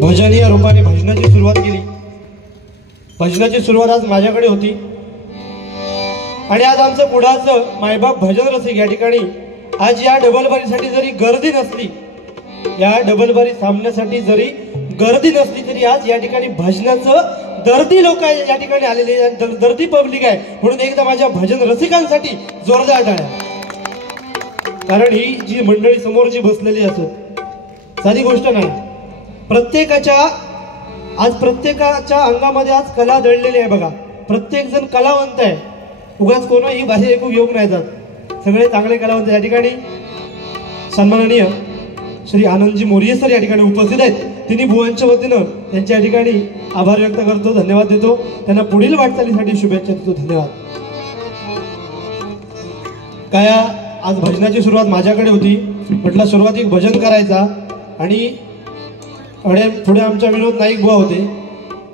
भजन या रूपाने भजनाची सुरुवात केली। भजनाची सुरुवात आज माझ्याकडे होती आणि आज आमचं पुढाचं मायबाप भजन रसिक या ठिकाणी आज या डबलबारीसाठी जरी गर्दी नसली, या डबलबारी सामन्यासाठी जरी गर्दी नसली तरी आज या ठिकाणी भजनाचं दर्दी लोक या ठिकाणी आलेले, दर्दी पब्लिक आहे। म्हणून एकदा माझ्या भजन रसिकांसाठी जोरदार टाळ्या। कारण ही जी मंडळी समोर जी बसलेली असत साधी गोष्ट नाही। प्रत्येकाच्या अंगामध्ये आज कला दडलेली आहे बघा। प्रत्येक जण कलावंत आहे, उगाच कोणाही भाषे ऐकू योग नाही जात, सगळे चांगले कलावंत या ठिकाणी। सन्माननीय श्री आनंदजी मोरिये सर या ठिकाणी उपस्थित आहेत। तिन्ही बुवांच्या वतीनं त्यांच्या ठिकाणी आभार व्यक्त करतो, धन्यवाद देतो, त्यांना पुढील वाटचालीसाठी शुभेच्छा देतो, धन्यवाद। काय आज भजनाची सुरुवात माझ्याकडे होती, म्हटलं सुरुवातीक भजन करायचा आणि पुढे आमच्या विनोद नाईक बुवा होते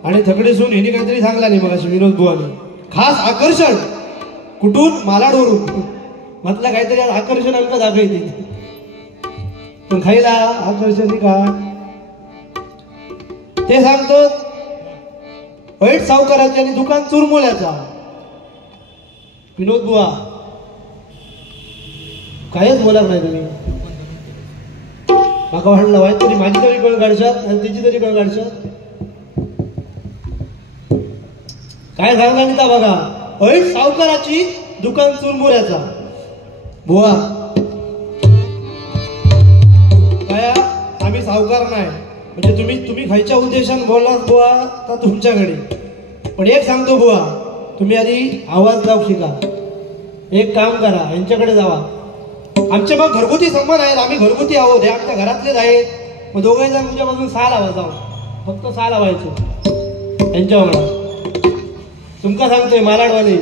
आणि थकडेसून हिने काहीतरी सांगला नाही मग विनोद बुवाने खास आकर्षण कुठून मालाडवरून म्हटलं काहीतरी आज आकर्षण आमचं दाखवायचे, पण खायला आकर्षण का ते सांगतो वाईट सावकाराचे आणि दुकान चुरमुल्याचा। विनोद बुवा कायच बोला नाही तुम्ही, माका वाटलं वाईट तरी माझी तरी कळ काढशात आणि तिची तरी कळ काढशात, काय सांगला नाही बघा। वाईट सावकाराची दुकान चुरमुल्याचा बुवा काय आम्ही सावकार नाही, म्हणजे तुम्ही खायच्या उद्देशाने बोललात बुवा तर तुमच्याकडे, पण एक सांगतो बुवा तुम्ही आधी आवाज लावू शिका, एक काम करा यांच्याकडे जावा। आमचे मग घरगुती संबंध आहेत, आम्ही घरगुती आहोत, हे आमच्या घरातलेच आहेत, मग दोघे जण तुमच्यापासून 6 लावा जाऊ, फक्त 6 लावायचो यांच्यावर। तुमका सांगतोय मालाडवाले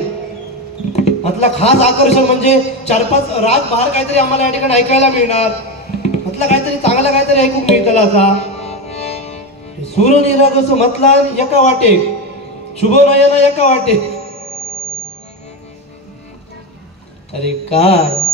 म्हटलं खास आकर्षण म्हणजे 4-5 राग बाहेर काहीतरी आम्हाला या ठिकाणी ऐकायला मिळणार, म्हटलं काहीतरी चांगलं काहीतरी ऐकून मिळतं असा सूर्यनिराग असं म्हटला एका वाटे शुभ नयन एका वाटे। अरे काय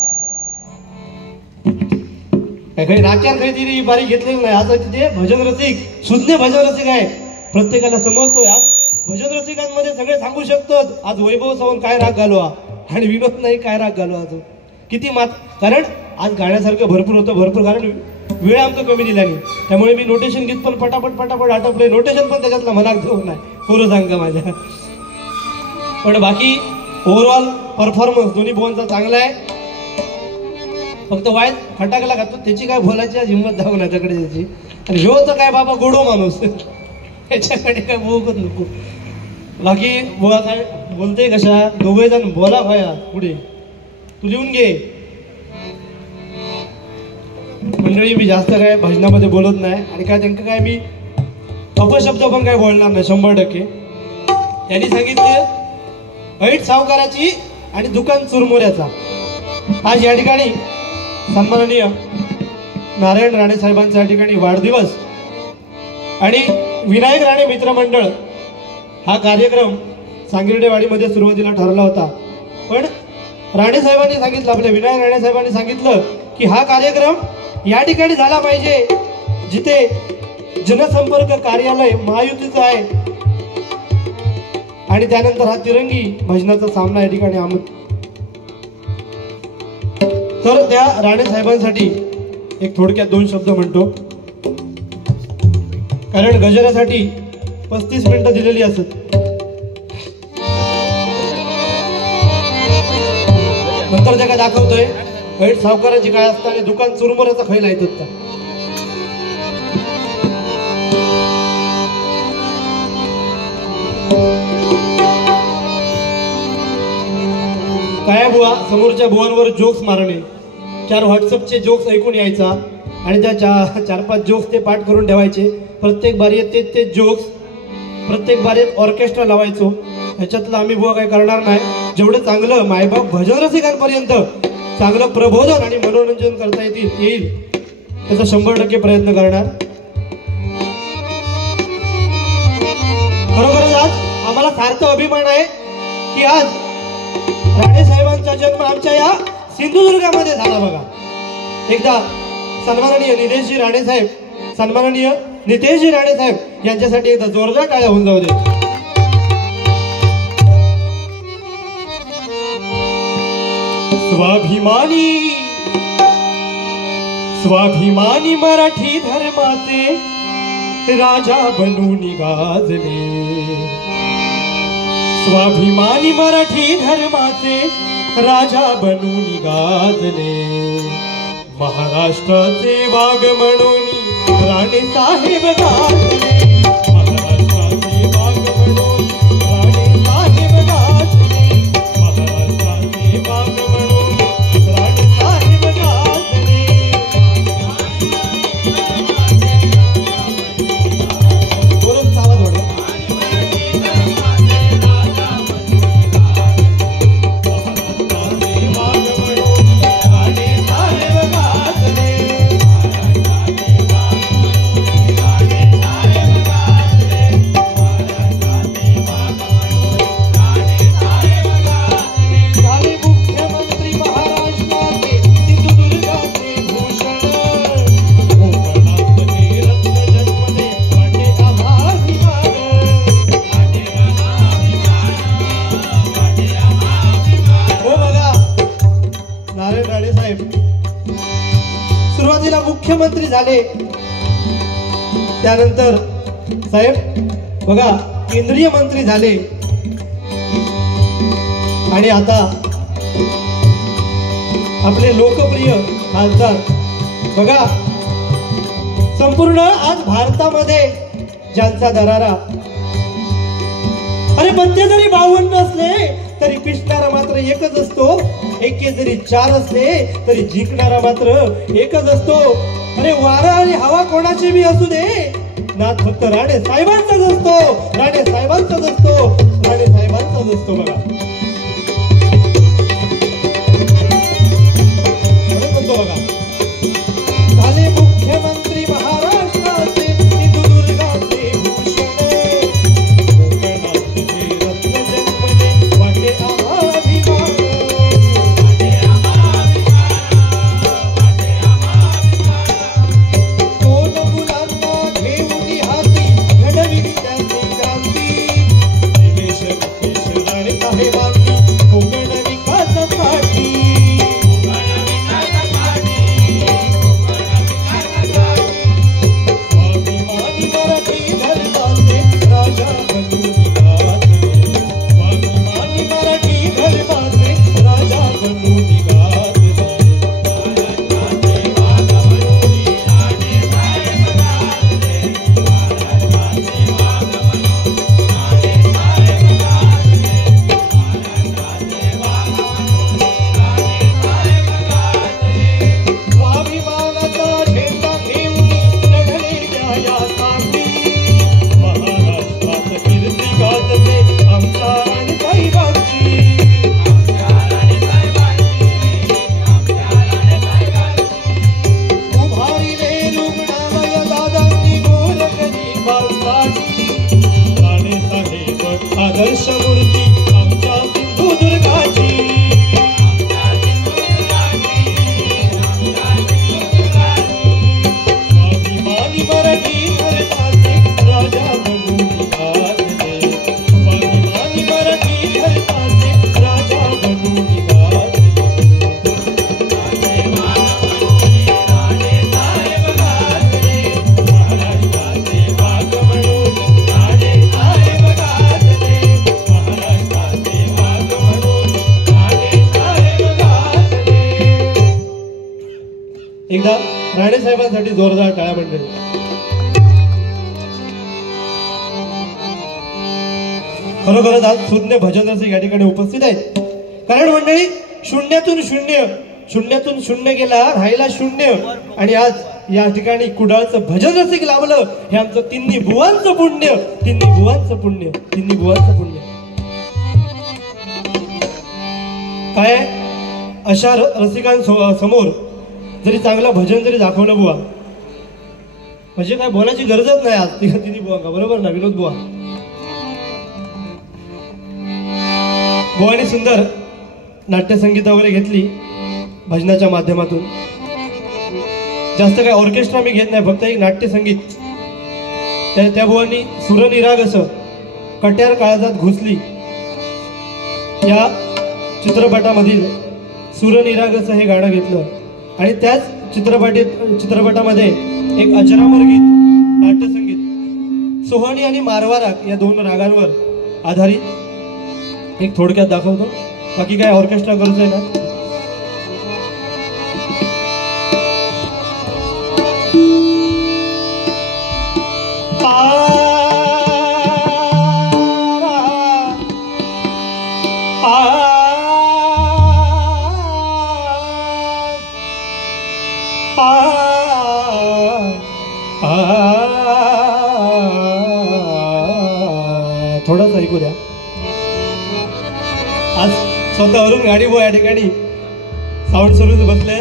काही नाक्यावर काहीतरी बारी घेतलेली नाही, आज तिथे भजन रसिक सुज्ञ भजन रसिक आहे, प्रत्येकाला समजतोय। आज भजन रसिकांमध्ये सगळे सांगू शकतात आज वैभव सावंत काय राग घालवा आणि विनोद नाही काय राग घालवा, अजून किती कारण आज गाण्यासारखं भरपूर होतं, भरपूर कारण वेळ आमचं कमी दिला नाही, त्यामुळे मी नोटेशन घेत पण पटापट आटपले, नोटेशन पण त्याच्यातला मनात घेऊन नाही खरं सांगा माझ्या। पण बाकी ओव्हरऑल परफॉर्मन्स दोन्ही बोनचा चांगला आहे, फक्त वाईट फटाकला घालतो त्याची काय बोलायची आज हिंमत जाऊ ना त्याकडे त्याची, आणि ह्यो तर काय बाबा गोडो माणूस त्याच्याकडे काय बोगत नको। बाकी बुवा काय बोलते कशा दोघे जण बोला भाया पुढे तू लिहून घे। मंडळी मी जास्त काय भजनामध्ये बोलत नाही आणि काय त्यांना काय मी अपशब्द पण काय बोलणार नाही 100%। त्यांनी सांगितलं वाईट सावकाराची आणि दुकान चुरमुऱ्याचा। आज या ठिकाणी सन्माननीय नारायण राणे साहेबांचा या ठिकाणी वाढदिवस आणि विनायक राणे मित्रमंडळ हा कार्यक्रम सांगिर्डेवाडीमध्ये सुरुवातीला ठरला होता, पण राणे साहेबांनी सांगितलं, आपल्या विनायक राणे साहेबांनी सांगितलं की हा कार्यक्रम या ठिकाणी झाला पाहिजे जिथे जनसंपर्क कार्यालय महायुतीचं आहे, आणि त्यानंतर हा तिरंगी भजनाचा सामना या ठिकाणी तर त्या राणे साहेबांसाठी एक थोडक्यात 2 शब्द म्हणतो, कारण गजरासाठी 35 मिनिटं दिलेली असत। नंतर त्या काय दाखवतोय वाईट सावकाराची काय असतं आणि दुकान चुरमुऱ्याचा खैला येत होता। काय बुवा समोरच्या बुवांवर जोक्स मारणे, 4 व्हॉट्सअपचे जोक्स ऐकून यायचा आणि त्या 4-5 जोक्स ते पाठ करून ठेवायचे, प्रत्येक बारीत ते जोक्स, प्रत्येक बारीत ऑर्केस्ट्रा लावायचो। ह्याच्यातलं आम्ही बुवा काय करणार नाही, जेवढं चांगलं मायबाप भजन रसिकांपर्यंत चांगलं प्रबोधन आणि मनोरंजन करता येईल त्याचा 100% प्रयत्न करणार। खरोखरच आज आम्हाला सार्थ अभिमान आहे की आज राणे साहेबांचा जन्म आमच्या या सिंधुदुर्गामध्ये झाला बघा। एकदा सन्माननीय निलेशजी राणे साहेब सन्माननीय नितेशजी राणे साहेब यांच्यासाठी एकदा जोरदार टाळ्या होऊन जाऊ दे. स्वाभिमानी स्वाभिमानी मराठी धर्माचे राजा बनून गाजले. स्वाभिमानी मराठी धर्माचे राजा बनून गाजले. महाराष्ट्राचे वाघ म्हणून राणे साहेब गाजले. महाराष्ट्राचे वाघ म्हणून राणे साहेब गाजले. महाराष्ट्राचे वाघ म्हणून राणे साहेब गाजले. बोलत आवाज वाढवा. सुरुवातीला मुख्यमंत्री झाले, त्यानंतर साहेब बघा केंद्रीय मंत्री झाले आणि आता आपले लोकप्रिय खासदार. बघा संपूर्ण आज भारतामध्ये ज्यांचा दरारा, अरे बंदे जरी 52 असले तरी पिसणारा मात्र एकच असतो. एके जरी 4 असले तरी जिंकणारा मात्र एकच असतो. अरे वारा आणि हवा कोणाची बी असू दे, नाद फक्त राणे साहेबांचाच असतो. राणे साहेबांचाच असतो. राणे साहेबांचाच असतो. बघा बघा झाले मुख्यमंत्री महाराष्ट्राचे सिंधुदुर्गाचे भूषण. एकदा राणे साहेबांसाठी जोरदार टाळ्या मंडळी. खरोखरच आज सुज्ञ भजन रसिक या ठिकाणी उपस्थित आहेत. कारण मंडळी शून्यातून शून्य गेला, राहिला शून्य, आणि आज या ठिकाणी कुडाळचं भजन रसिक लावलं. हे आमचं तिन्ही बुवांचं पुण्य, तिन्ही बुवांचं पुण्य, तिन्ही बुवांचं पुण्य. काय अशा रसिकांसमोर जरी चांगलं भजन जरी दाखवलं बुवा, म्हणजे काय बोलायची गरजच नाही आज तिन्ही बुवा का, बरोबर ना विनोद बुवा? बुवानी सुंदर नाट्यसंगीत वगैरे घेतली भजनाच्या माध्यमातून. जास्त काय ऑर्केस्ट्रा मी घेत नाही, फक्त एक नाट्यसंगीत. त्या बुवांनी सुरनिराग असं कट्यार काळजात घुसली या चित्रपटामधील सुरनिराग असं हे गाणं घेतलं. आणि त्याच चित्रपटामध्ये एक अजरामर गीत नाट्यसंगीत सोहाणी आणि मारवा राग या 2 रागांवर आधारित एक थोडक्यात दाखवतो. बाकी काय ऑर्केस्ट्रा करूच आहे ना. थोडंच ऐकू द्या. आज स्वतःवरून गाडी बो या ठिकाणी साऊंड सुरूच बसले.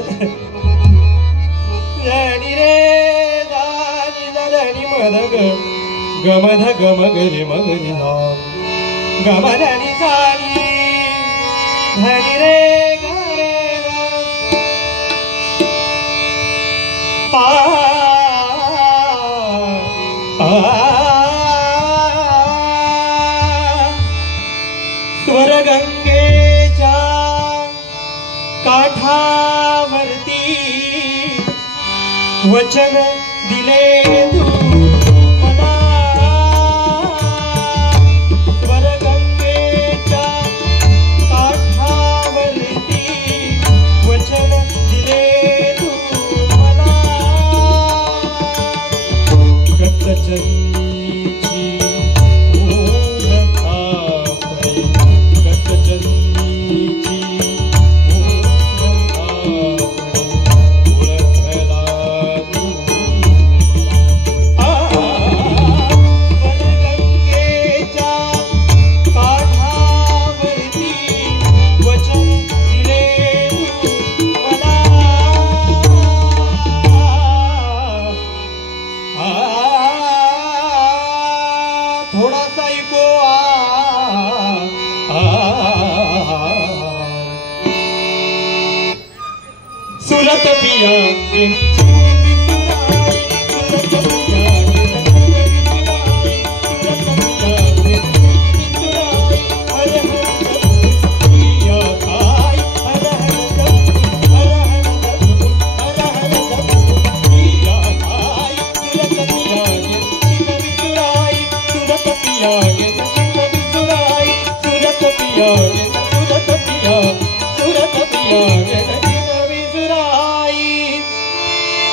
गमध गम गरी मगरी गमधनी सारी धनी रे गरे स्वरगंगेच्या काठावरती वचन दिले तू मला. स्वरगंगेच्या काठावरती वचन दिले तू मला. गतचंदीची ओढ सापडे, गतचंदीची ओढ सापडे, ओळखला तू. वनगंगेच्या काठावरती वचन दिले तू मला. थोडासा इको सुरत पिया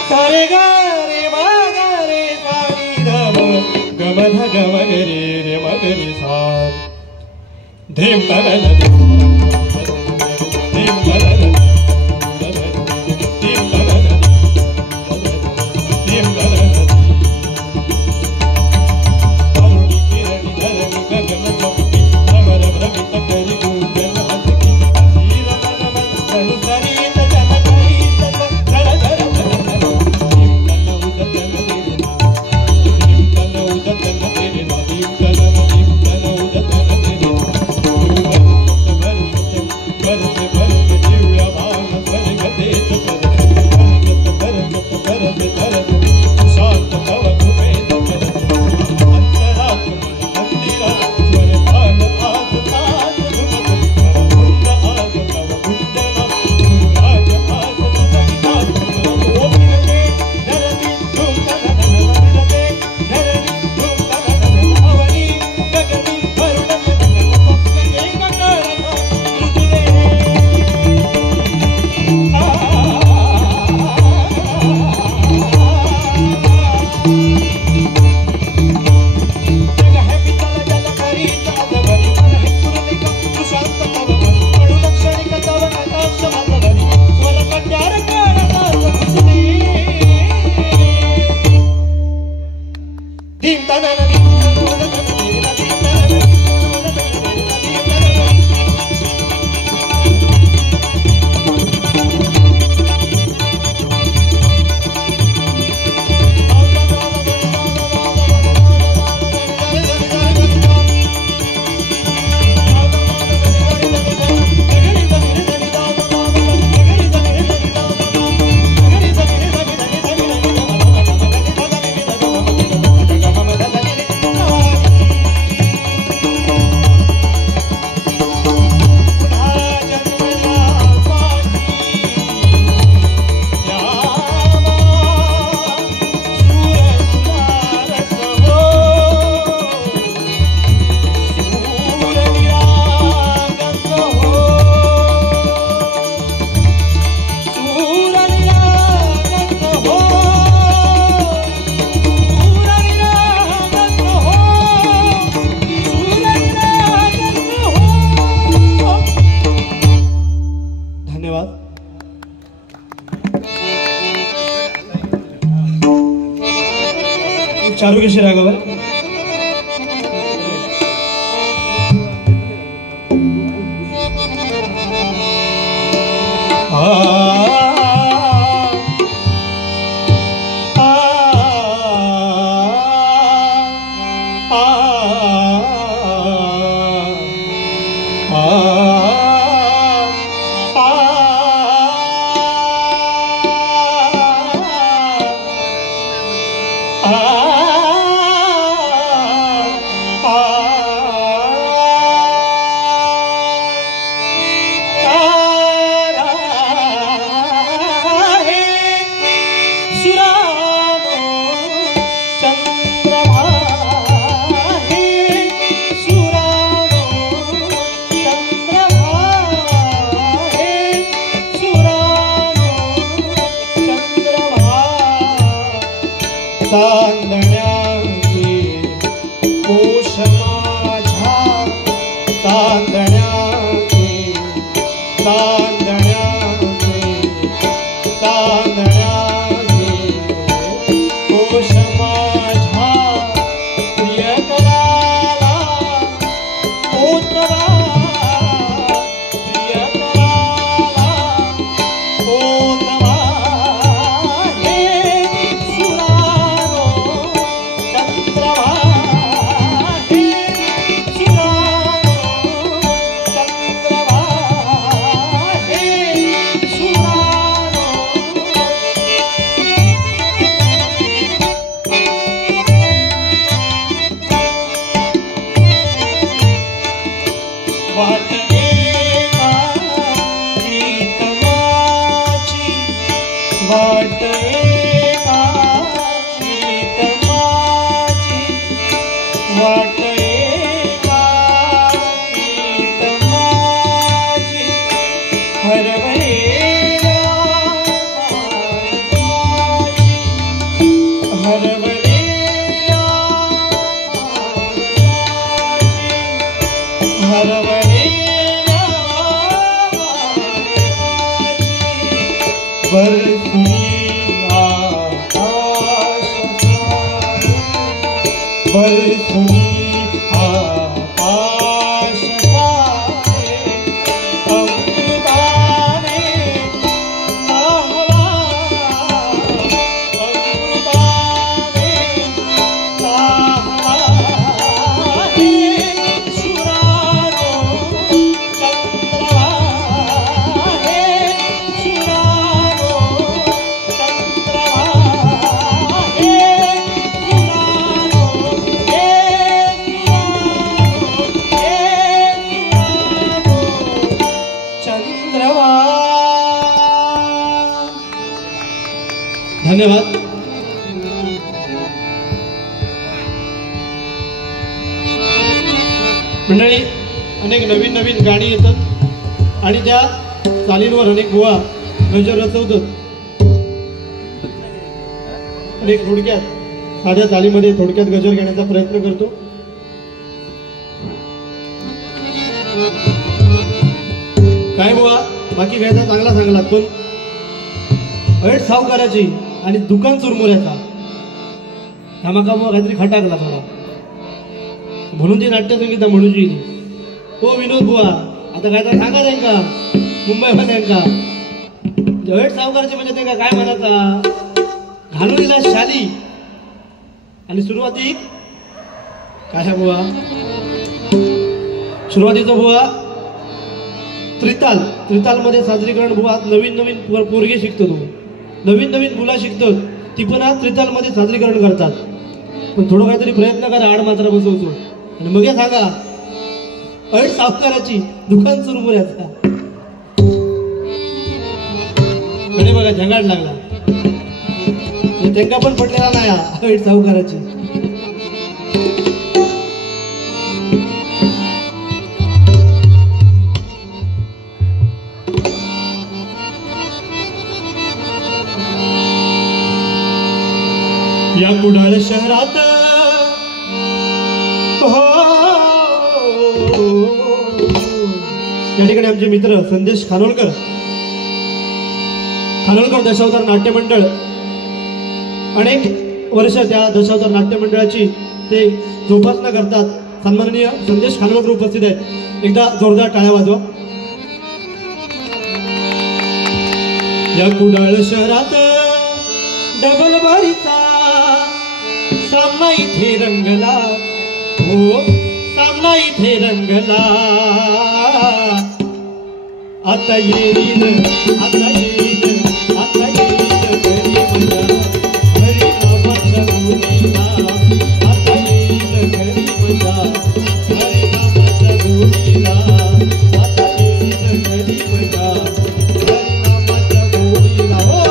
सारे गारे मागारे सारी धाम गमध गम गरे रे मगरे सा धीम तनन धीम तनन धीम तनन धीम तनन अरुणी किरणी धरणी गगन चमकी भ्रमर भ्रमित करी गुंजन हसकी धीर मन मन सरित जन करीत धर धर चारुकेशी रागावर धन्यवाद. मंडळी, अनेक नवीन नवीन गाणी येतात आणि त्या चालींवर अनेक बुवा गजर रचवतात. अनेक थोडक्यात साध्या चालीमध्ये थोडक्यात गजर घेण्याचा प्रयत्न करतो. काय बुवा बाकी व्याजा चांगला सांगलात, पण ऐट सावकाराची आणि दुकान चुरमुऱ्याचा ह्यामाका बुवा काहीतरी खटाकला थोडा, म्हणून ती नाट्यसंगीता म्हणून येईल. हो विनोद बुवा, आता काय तर सांगा त्यांका मुंबईवाल्यांका ऐट सावकाराची म्हणजे त्यांना काय म्हणायचा, घालून दिला शाली आणि सुरुवाती काय बुवा, सुरुवातीचा बुवा त्रिताल. त्रितालमध्ये सादरीकरण बुवा नवीन नवीन पोरगे शिकतो, तो नवीन नवीन मुला शिकतो, ती पण आज त्रितालमध्ये सादरीकरण करतात. पण थोडं काहीतरी प्रयत्न करा, आड मात्रा बसवतो आणि मग हे सांगा ऐट सावकाराची दुकान चुरमुऱ्याचा. कडे बघा झंगाट लागला, त्यांना पण पडलेला नाही ऐट सावकाराची. या कुडाळ शहरात या ठिकाणी आमचे मित्र संदेश खानोलकर दशावतार नाट्य मंडळ अनेक वर्ष त्या दशावतार नाट्य मंडळाची ते जोपासना करतात. सन्माननीय संदेश खानवकर उपस्थित आहेत. एकदा जोरदार टाळ्या वाजवा. या कुडाळ शहरात डबल बारीचा सामना इथे रंगला, हो सामना इथे रंगला. आता येईल आता येईल आता येईल घरी मजा, घरी मामाच्या मुलीला. आता येईल घरी मजा, घरी मामाच्या मुलीला. आता येईल घरी मजा, घरी मामाच्या मुलीला. हो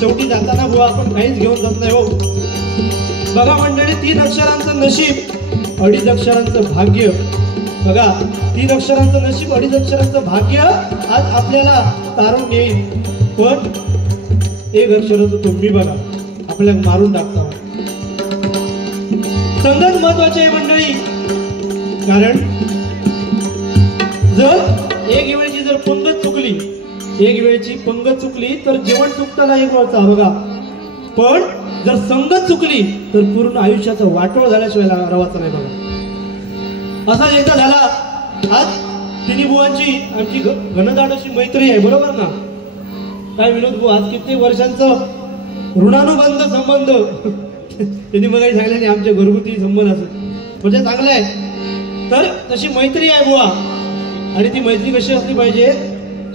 शेवटी जाताना बुवा आपण काहीच घेऊन जात नाही हो. बघा मंडळी, 3 अक्षरांचं नशीब 2.5 अक्षरांचं भाग्य. बघा 3 अक्षरांचं नशीब 2.5 अक्षरांचं भाग्य आज आपल्याला तारून येईल. पण 1 अक्षराचं तुम्ही बघा आपल्याला मारून टाकता. संगत महत्वाची आहे मंडळी, कारण जर एक वेळची जर पंगत चुकली, एक वेळची पंगत चुकली तर जेवण चुकताना एक वेळचा बघा. पण जर संगत चुकली तर पूर्ण आयुष्याचं वाटोळ झाल्याशिवाय रवाचा नाही बघा. असा एकदा झाला. आज तिन्ही बुवांची आमची घनदाट अशी मैत्री आहे, बरोबर ना? काय विनोद बुवा, आज कित्येक वर्षांचं ऋणानुबंध संबंध त्यांनी मग सांगितलं, आमचे घरगुती संबंध असत म्हणजे चांगलं आहे. तर तशी मैत्री आहे बुवा. आणि ती मैत्री कशी असली पाहिजे?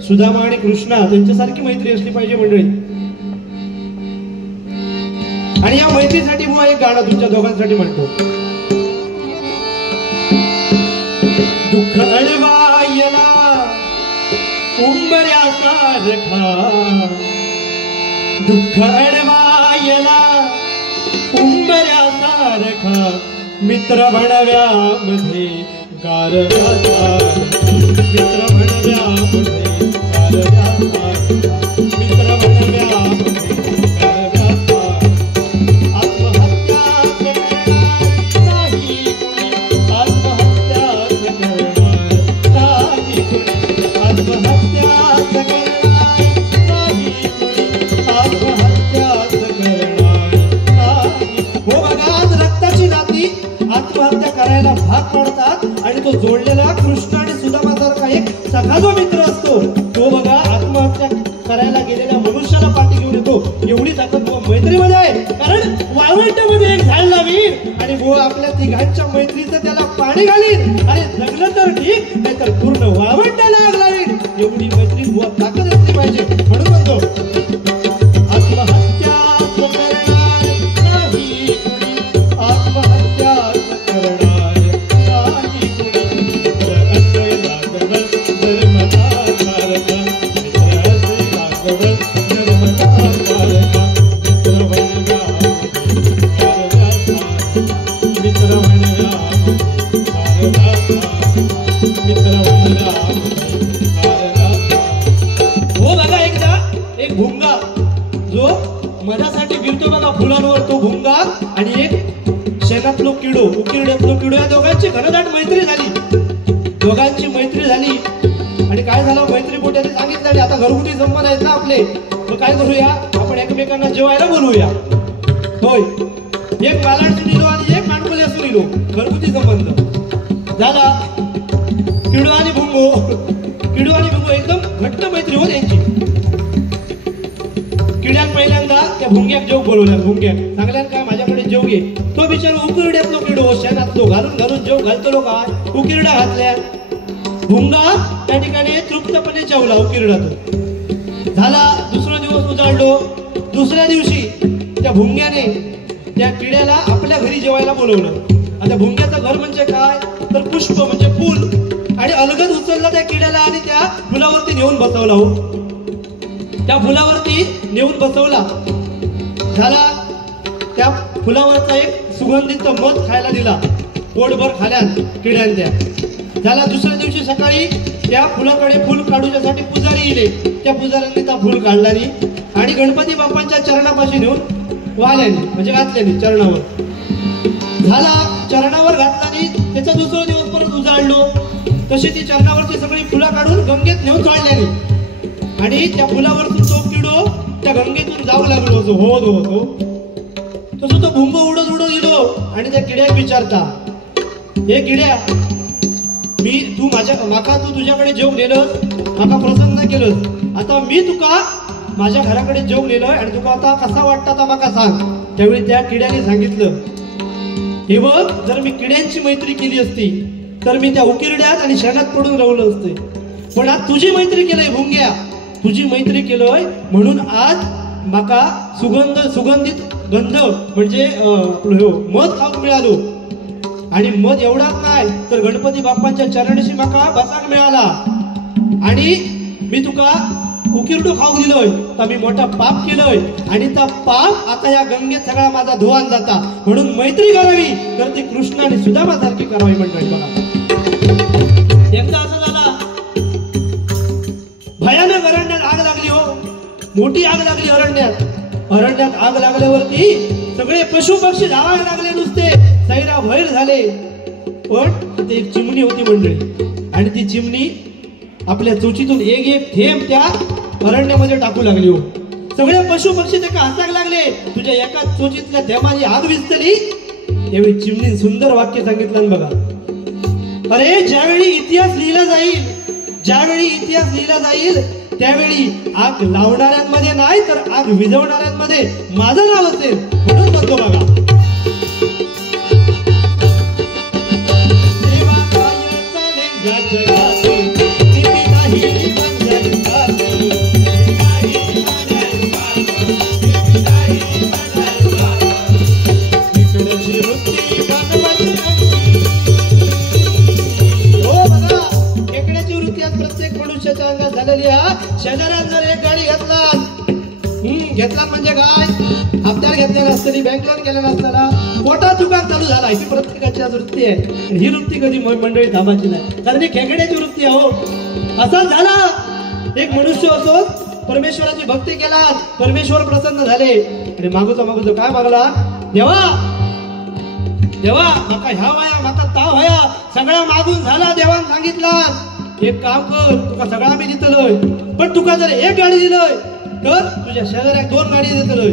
सुदामा आणि कृष्णा त्यांच्यासारखी मैत्री असली पाहिजे मंडळी. आणि या मैत्रीसाठी बुवा एक गाणं तुमच्या दोघांसाठी म्हणतो. दुःख अडवायला उंबऱ्यासारखा, दुःख अडवायला उंबऱ्यासारखा, मित्र बनव्यामध्ये गारव्याचा, मित्र बनव्यामध्ये गारव्याचा, मित्र बनव्यामध्ये गारव्याचा. आत्महत्या करणार नाही कुणी, आत्महत्या करणार नाही कुणी, आत्महत्या करणार नाही कुणी, आत्महत्या करणार नाही. हो बघा, आज रक्ताची नाती आत्महत्या करायला भाग पडतात. आणि तो जोडलेला कृष्ण आणि सुदामासारखा एक सखा जो मित्र असतो तो बघा आत्महत्या करायला गेलेल्या मनुष्याला पाठी घेऊन येतो. एवढी ताकद मैत्रीमध्ये आहे. कारण वाळवंटामध्ये एक झाड लावीन आणि वो आपल्या तिघांच्या मैत्रीचं त्याला पाणी घालीन आणि जगलं तर ठीक, नाही तर पूर्ण वाळवंटाला आग लावीन. एवढी मैत्री बुवा ताकद असली पाहिजे. म्हणून म्हणतो आत्महत्या करणार नाही कुणी, आत्महत्या करणार नाही कुणी. मित्र असे लागवं जन्मता सारखा, मित्र असे लागवं जन्मता सारखा, मित्र बनव्यामध्ये गारव्याचा, मित्र बनव्यामध्ये गारव्याचा, मित्र बनव्यामध्ये गारव्याचा. हो बघा, एकदा एक भुंगा जो मधासाठी फिरतो बघा फुलांवर, तो भुंगा आणि एक शेणातलो किडो, उकिरड्यातलो किडो, या दोघांची घनदाट मैत्री झाली. दोघांची मैत्री झाली आणि काय झालं, मैत्री पोट्याने सांगितलं आता घरगुती संबंध आहेत ना आपले, मग काय करूया आपण एकमेकांना जेवायला बोलवूया. होय, एक मालाड सुनीलो आणि एक मांडकोल्या सुनीलो, घरगुती संबंध झाला. किडो आणि भुंगो, किडो आणि भुंगो एकदम घट्ट मैत्री हो त्यांची. किड्यान पहिल्यांदा त्या भुंग्याक जेव बोलवल्या. भुंग्याक सांगल्यान काय माझ्याकडे जेव घे. तो बिचारा उकिरड्यातलो किडो शेणातलो घालून घालून जेव घालतलो काय उकिरडा घातल्या. भुंगा त्या ठिकाणी तृप्तपणे जेवला उकिरडा तो. झाला दुसरा दिवस उजाडलो. दुसऱ्या दिवशी त्या भुंग्याने त्या किड्याला आपल्या घरी जेवायला बोलवलं. आता भुंग्याचं घर म्हणजे काय तर पुष्प म्हणजे फुल. आणि अलगद उचलला त्या किड्याला आणि त्या फुलावरती नेऊन बसवला. हो त्या फुलावरती नेऊन बसवला. झाला त्या फुलावरचा एक सुगंधित मध खायला दिला. पोटभर खाल्यान किड्यान त्या. झाला दुसऱ्या दिवशी सकाळी त्या फुलाकडे फुल काढूच्यासाठी पुजारी येले. त्या पुजाऱ्यांनी त्या फुल काढलानी आणि गणपती बाप्पांच्या चरणापाशी नेऊन वाहल्याने म्हणजे घातल्याने चरणावर. झाला चरणावर घातल्याने त्याचा दुसरा दिवस परत उजाडलो. तशी ती चरणावरची सगळी फुलं काढून गंगेत नेऊन चढल्याने आणि त्या फुलावरतून तो किडो त्या गंगेतून जाऊ लागलो होतो. तसं तो भुंग उडत उडत गेलो आणि त्या किड्याक विचारता, हे किड्या तू माका तू तुझ्याकडे जेवून नेलंस, माका प्रसन्न केलंस. आता मी तुका माझ्या घराकडे जेवून नेलंय आणि तुका आता कसा वाटतं आता माका सांग. त्यावेळी त्या किड्याने सांगितलं, हे बघ जर मी किड्यांची मैत्री केली असती तर मी त्या उकिरड्यात आणि शेणात पडून राहिलो असते. पण आज तुझी मैत्री केलंय भुंग्या, तुझी मैत्री केलंय म्हणून आज माका सुगंधित गंध म्हणजे मध खाऊक मिळालो. आणि मध एवढाच नाही तर गणपती बाप्पांच्या चरणाशी माका बसाक मिळाला. आणि मी तुका उकिरडो खाऊ दिलोय तर मी मोठा पाप केलोय आणि त्या पाप आता या गंगेत सगळा माझा धुवान जाता. म्हणून मैत्री करावी तर ती कृष्ण आणि सुदामा सारखी करावी मंडळी. बघा एकदा असं झाला, भयानक अरण्यात आग लागली. हो मोठी आग लागली अरण्यात. अरण्यात आग लागल्यावरती सगळे पशु पक्षी धावायला लागले, नुसते सैरा भैर झाले. पण ते एक चिमणी होती मंडळी आणि ती चिमणी आपल्या चोचीतून एक एक थेंब त्या अरण्यामध्ये टाकू लागली. हो सगळे पशु पक्षी ते हसायला लागले, तुझ्या एका चोचीतल्या थेंबाने आग विझतली. त्यावेळी चिमणीने सुंदर वाक्य सांगितलं बघा, अरे ज्यावेळी इतिहास लिहिला जाईल, ज्यावेळी इतिहास लिहिला जाईल त्यावेळी आग लावणाऱ्यांमध्ये नाही तर आग विझवणाऱ्यांमध्ये माझं नाव असेल. म्हणून म्हणतो बघा, शेजाऱ्यात जर एक गाडी घेतला म्हणजे काय हप्त्याला घेतलेला असताना बँक लोन केलेला असताना मोठा दुकान चालू झाला. ही प्रत्येकाची आज वृत्ती आहे. ही वृत्ती कधी मंडळी थांबायची नाही कारण ही खेकड्याची वृत्ती आहे. हो असा झाला एक मनुष्य असो परमेश्वराची भक्ती केला, परमेश्वर प्रसन्न झाले आणि मागूचा काय मागला, देवा देवा माका ह्या वया माका ता वया सगळा मागून झाला. देवान सांगितला एक काम कर, तुका सगळा मी दितलोय पण तुका जर एक गाडी दिलोय तर तुझ्या शेजाऱ्याक 2 गाडी दितलोय.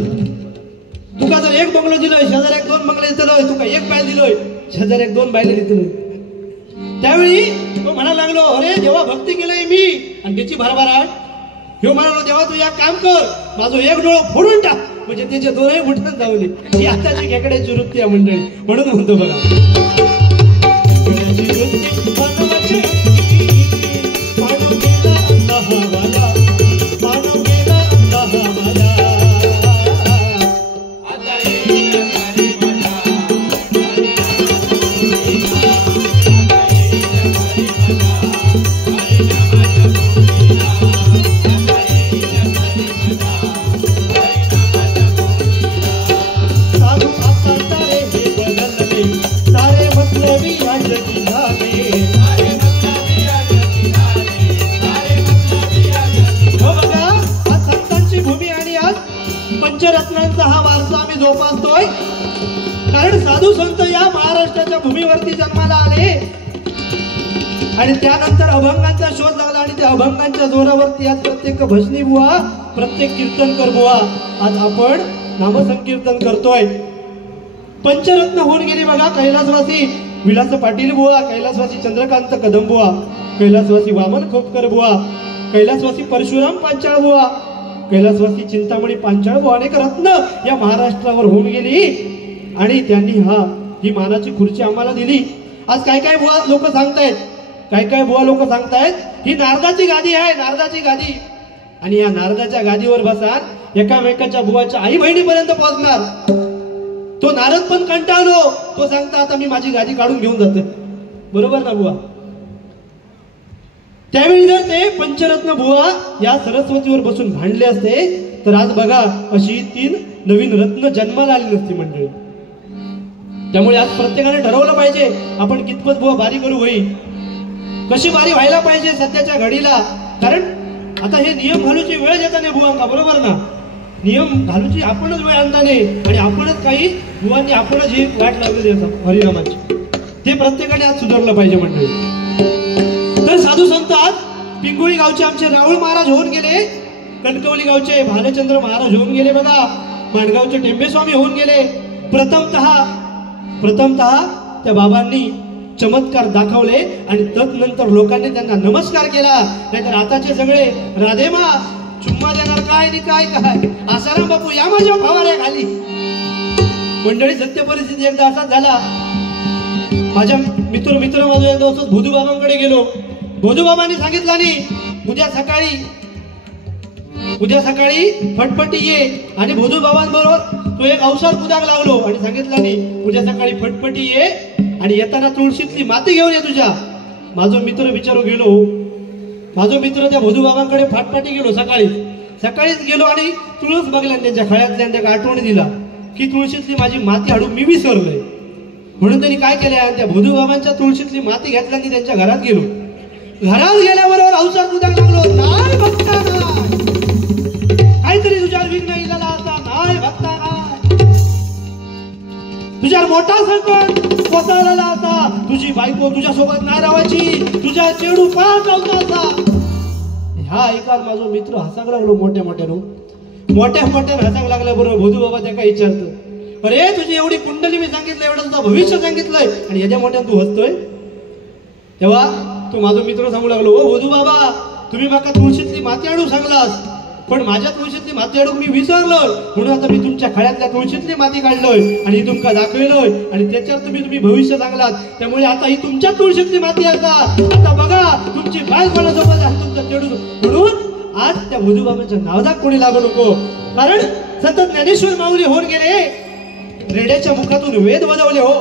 तुका जर एक बंगलो दिलोय शेजाऱ्याक 2 बंगले दितलोय. तुका एक बैल दिलोय शेजाऱ्याक 2 बैल दितलोय. त्यावेळी तो म्हणायला लागलो, अरे देवा भक्ती केलंय मी आणि त्याची भरभराट. ह्यो म्हणालो, देवा तू या काम कर, माझं एक डोळं फोडून टाक म्हणजे त्याचे दोनही उठून जाऊले. ही आताची खेकड्याची वृत्ती आहे मंडळी. म्हणून म्हणतो बघा, पंचरत्नांचा हा वारसा आम्ही जोपासतोय कारण साधू संत या महाराष्ट्राच्या भूमीवरती जन्माला आले आणि त्यानंतर अभंगांचा शोध लागला आणि त्या अभंगांच्या जोरावरती आज प्रत्येक भजनी बुवा, प्रत्येक कीर्तनकर बुवा आज आपण नामसंकीर्तन करतोय. पंचरत्न होऊन गेली बघा, कैलासवासी विलास पाटील बुवा, कैलासवासी चंद्रकांत कदम बुवा, कैलासवासी वामन खोपकर बुवा, कैलासवासी परशुराम पांचाळ बुवा, कैलासवासी चिंतामणी पांचाळ बुवा. अनेक रत्न या महाराष्ट्रावर होऊन गेली आणि त्यांनी ही मानाची खुर्ची आम्हाला दिली. आज काय काय बुवा लोक सांगतायत, ही नारदाची गादी आहे, नारदाची गादी. आणि या नारदाच्या गादीवर बसान एकामेकाच्या बुवाच्या आई बहिणीपर्यंत पोहोचणार. तो नारद पण कंटाळलो, तो सांगता आता मी माझी गादी काढून घेऊन जातो. बरोबर ना बुवा? त्यावेळी जर ते पंचरत्न बुवा या सरस्वतीवर बसून भांडले असते तर आज बघा अशी 3 नवीन रत्न जन्माला आली नसती मंडळी. त्यामुळे आज प्रत्येकाने ठरवलं पाहिजे आपण कितपत बुवा बारी करू होई, कशी बारी व्हायला पाहिजे सध्याच्या घडीला. कारण आता हे नियम घालूची वेळ येता नाही बुवांका, बरोबर ना? नियम घालूची आपणच वेळ आणता नाही आणि आपणच काही बुवांनी आपणच ही वाट लावलेली असतात हरिनामाची. ते प्रत्येकाने आज सुधारलं पाहिजे मंडळी. तर साधू संत आज पिंगुळी गावचे आमचे राहुल महाराज होऊन गेले, कणकवली गावचे भालचंद्र महाराज होऊन गेले बघा, माणगावचे टेंबेस्वामी होऊन गेले. प्रथमतः त्या बाबांनी चमत्कार दाखवले आणि तदनंतर लोकांनी त्यांना नमस्कार केला. नाहीतर आताचे सगळे राधेमा चुम्मा देणार काय नि काय काय, आसाराम बापू या माझ्या फवाऱ्या खाली. मंडळी सत्य परिस्थिती एकदा असाच झाला. माझ्या मित्र माझं एकदा असंच भोदू बाबांकडे गेलो. भोदू बाबांनी सांगितलं नाही उद्या सकाळी फटफटी ये, आणि भोदू बाबांबरोबर तो एक अवसर कुदाग लावलो आणि सांगितलं नाही उद्या सकाळी फटफटी ये आणि येताना तुळशीतली माती घेऊन ये तुझ्या. माझा मित्र विचारू गेलो, माझा मित्र त्या भोदू बाबांकडे फाटफाटी गेलो. सकाळीच गेलो आणि तुळस बघल्या, त्यांच्या खळ्यातल्या त्या आठवणी दिला की तुळशीतली माझी माती हाडून मी विसरलोय. म्हणून त्यांनी काय केलं, त्या भोदू बाबांच्या तुळशीतली माती घेतल्या आणि त्यांच्या घरात गेलो. घरात गेल्याबरोबर अवसर कुदाग लागलो, नाही भक्ता नाही, काहीतरी तुझ्यावर विघ्न इलेला असा, नाही भक्ता नाही, तुझ्यावर मोठा संकट कोसळलेला असा, तुझी बायको तुझ्यासोबत नाही राहायची, तुझ्या चेडू पळत लावता असा. ह्या ऐकाल माझा मित्र हसाक लागलो, मोठ्या हसाक लागल्याबरोबर भोदू बाबा त्या काय विचारतो, अरे तुझी एवढी कुंडली मी सांगितलं, एवढं तुझं भविष्य सांगितलंय आणि याच्या मोठ्या तू हसतोय. तेव्हा तो माझा मित्र सांगू लागलो, ओ भोदू बाबा तुम्ही माका तुळशीतली माती आणू सांगलास, पण माझ्या तुळशीतली माती आणून मी विसरलोय. म्हणून आता मी तुमच्या खळ्यातल्या तुळशीतली माती काढलोय आणि तुमका दाखवलोय आणि त्याच्यावर तुम्ही भविष्य सांगलात. त्यामुळे आता ही तुमच्या तुळशीतली माती आता बघा तुमची बाय कोणासोबत आहे, तुमचा चेडू. म्हणून आज त्या भोदू बाबांच्या नावात कोणी लागू नको. कारण सतत ज्ञानेश्वर माऊली होऊन गेले, रेड्याच्या मुखातून वेद बजावले हो.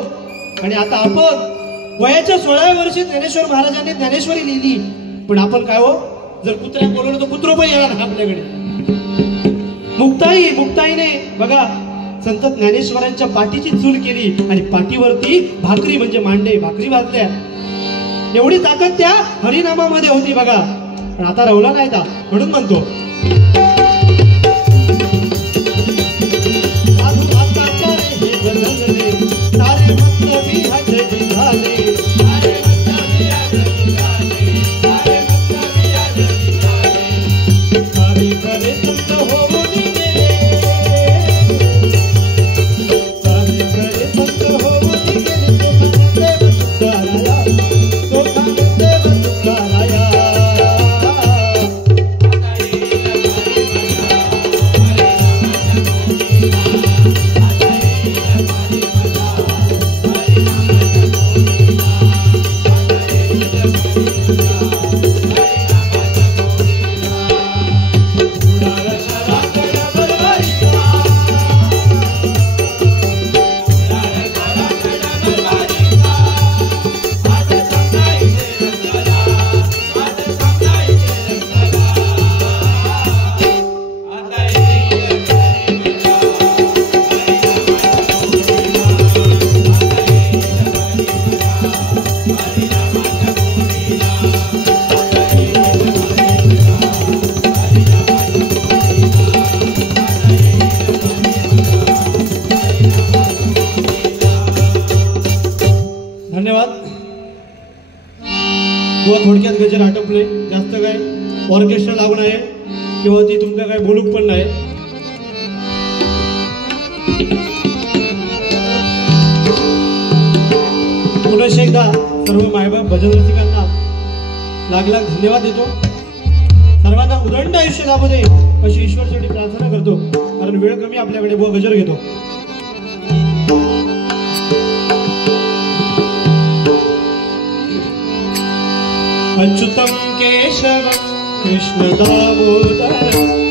आणि आता आपण वयाच्या 16व्या वर्षी ज्ञानेश्वर महाराजांनी ज्ञानेश्वरी लिहिली, पण आपण काय हो, जर कुत्र्या बोलवलं तर कुत्र पण येणार आपल्याकडे. मुक्ताईने बघा संत ज्ञानेश्वरांच्या पाठीची चूल केली आणि पाठीवरती भाकरी म्हणजे मांडे भाकरी भाजल्या. एवढी ताकद त्या हरिनामामध्ये होती बघा. पण आता रवला नाही का, म्हणून म्हणतो थोडक्यात गजर आटोपले, जास्त काय ऑर्केस्ट्रा लागून आहे किंवा ती तुमका काय बोलूक पण नाही. पुन्हा एकदा सर्व मायबाप भजन रसिकांना लाख धन्यवाद देतो. सर्वांना उदंड आयुष्य लाभू दे अशी ईश्वरसाठी प्रार्थना करतो. कारण वेळ कमी आपल्याकडे, गजर घेतो. अच्युतं केशवं कृष्ण दामोदर